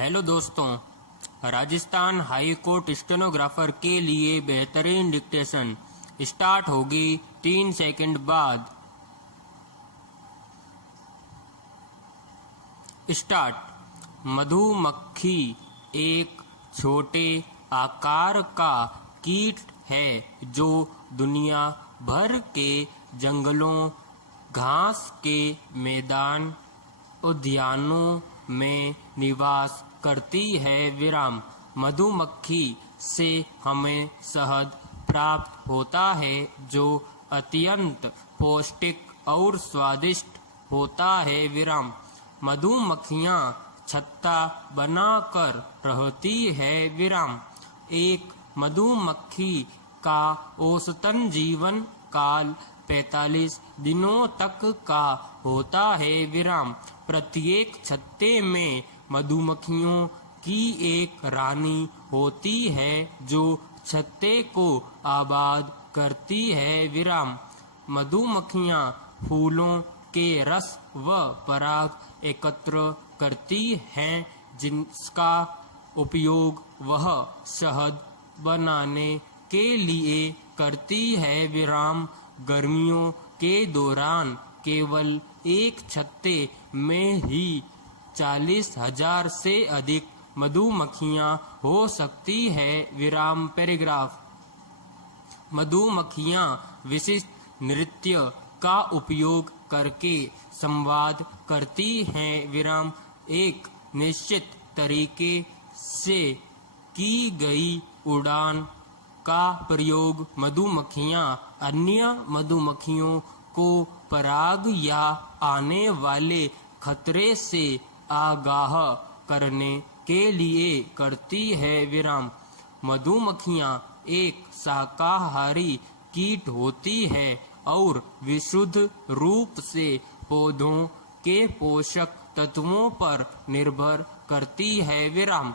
Hello दोस्तों, Rajasthan high court stenographer के लिए बेहतरीन डिक्टेशन स्टार्ट होगी 3 सेकंड बाद। स्टार्ट। मधुमक्खी एक छोटे आकार का कीट है जो दुनिया भर के जंगलों, घास के मैदान, उद्यानों में निवास करती है। विराम। मधुमक्खी से हमें शहद प्राप्त होता है जो अत्यंत पौष्टिक और स्वादिष्ट होता है। विराम। मधुमक्खियाँ छत्ता बनाकर रहती है। विराम। एक मधुमक्खी का औसतन जीवन काल 45 दिनों तक का होता है। विराम। प्रत्येक छत्ते में मधुमक्खियों की एक रानी होती है जो छत्ते को आबाद करती है। विराम। मधुमक्खियाँ फूलों के रस व पराग एकत्र करती हैं जिसका उपयोग वह शहद बनाने के लिए करती है। विराम। गर्मियों के दौरान केवल एक छत्ते में ही 40,000 से अधिक मधुमक्खियां हो सकती है। विराम। पैराग्राफ। मधुमक्खियां विशिष्ट नृत्य का उपयोग करके संवाद करती हैं। विराम। एक निश्चित तरीके से की गई उड़ान का प्रयोग मधुमक्खियां अन्य मधुमक्खियों को पराग या आने वाले खतरे से आगाह करने के लिए करती है। विराम। मधुमक्खियां एक शाकाहारी कीट होती है और विशुद्ध रूप से पौधों के पोषक तत्वों पर निर्भर करती है। विराम।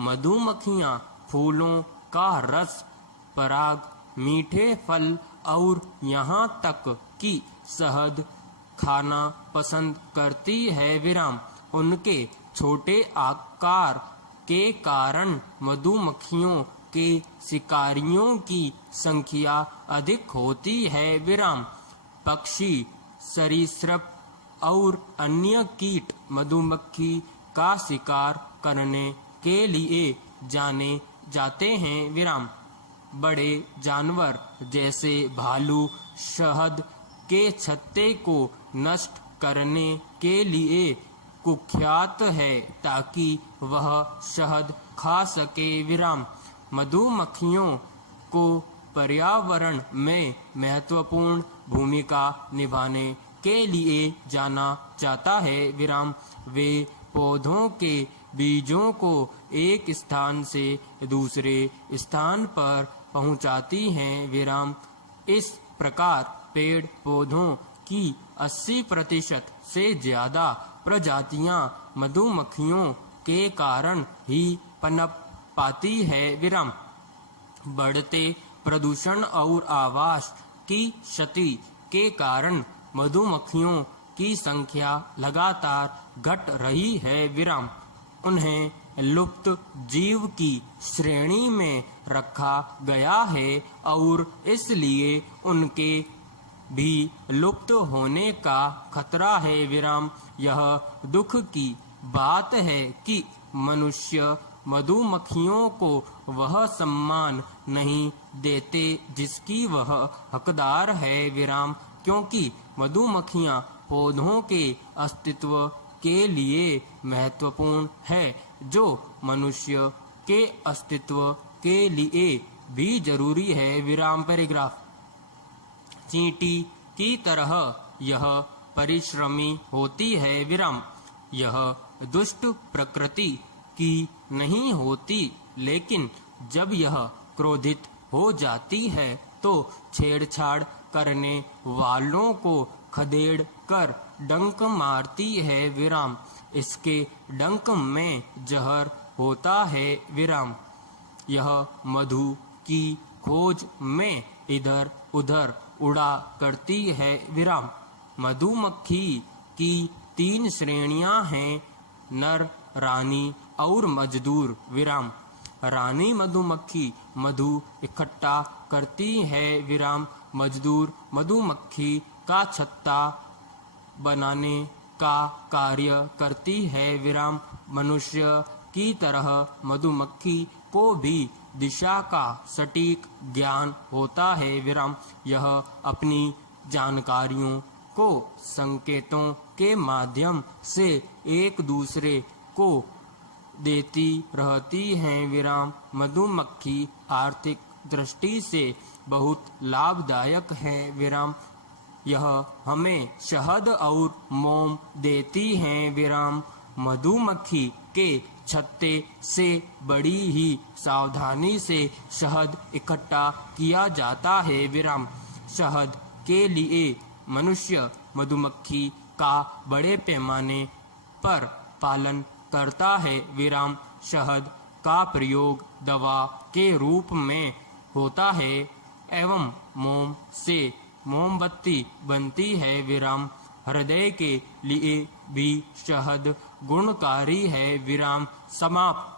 मधुमक्खियां फूलों का रस, पराग, मीठे फल और यहाँ तक कि शहद खाना पसंद करती है। विराम। उनके छोटे आकार के कारण मधुमक्खियों के शिकारियों की संख्या अधिक होती है। विराम। पक्षी, सरीसृप और अन्य कीट मधुमक्खी का शिकार करने के लिए जाने जाते हैं। विराम। बड़े जानवर जैसे भालू शहद के छत्ते को नष्ट करने के लिए कुख्यात है ताकि वह शहद खा सके। विराम। मधुमक्खियों को पर्यावरण में महत्वपूर्ण भूमिका निभाने के लिए जाना जाता है। विराम। वे पौधों के बीजों को एक स्थान से दूसरे स्थान पर पहुंचाती हैं। विराम। इस प्रकार पेड़ पौधों की 80% से ज्यादा प्रजातियां मधुमक्खियों के कारण ही पनप पाती है। विराम। बढ़ते प्रदूषण और आवास की क्षति के कारण मधुमक्खियों की संख्या लगातार घट रही है। विराम। उन्हें लुप्त जीव की श्रेणी में रखा गया है और इसलिए उनके भी लुप्त होने का खतरा है। विराम। यह दुख की बात है कि मनुष्य मधुमक्खियों को वह सम्मान नहीं देते जिसकी वह हकदार है। विराम। क्योंकि मधुमक्खियां पौधों के अस्तित्व के लिए महत्वपूर्ण है जो मनुष्य के अस्तित्व के लिए भी जरूरी है। विराम। पैराग्राफ। चींटी की तरह यह परिश्रमी होती है। विराम। यह दुष्ट प्रकृति की नहीं होती, लेकिन जब यह क्रोधित हो जाती है तो छेड़छाड़ करने वालों को खदेड़ कर डंक मारती है। विराम। इसके डंक में जहर होता है। विराम। यह मधु की खोज में इधर उधर उड़ा करती है। विराम। मधुमक्खी की 3 श्रेणियां हैं: नर, रानी और मजदूर विराम। रानी मधुमक्खी मधु इकट्ठा करती है विराम। मजदूर मधुमक्खी का छत्ता बनाने का कार्य करती है विराम। मनुष्य की तरह मधुमक्खी को भी दिशा का सटीक ज्ञान होता है विराम। यह अपनी जानकारियों को संकेतों के माध्यम से एक दूसरे को देती रहती हैं विराम। मधुमक्खी आर्थिक दृष्टि से बहुत लाभदायक है विराम। यह हमें शहद और मोम देती हैं विराम। मधुमक्खी के छत्ते से बड़ी ही सावधानी से शहद इकट्ठा किया जाता है विराम। शहद के लिए मनुष्य मधुमक्खी का बड़े पैमाने पर पालन करता है विराम। शहद का प्रयोग दवा के रूप में होता है एवं मोम से मोमबत्ती बनती है विराम। हृदय के लिए भी शहद गुणकारी है विराम। समाप्त।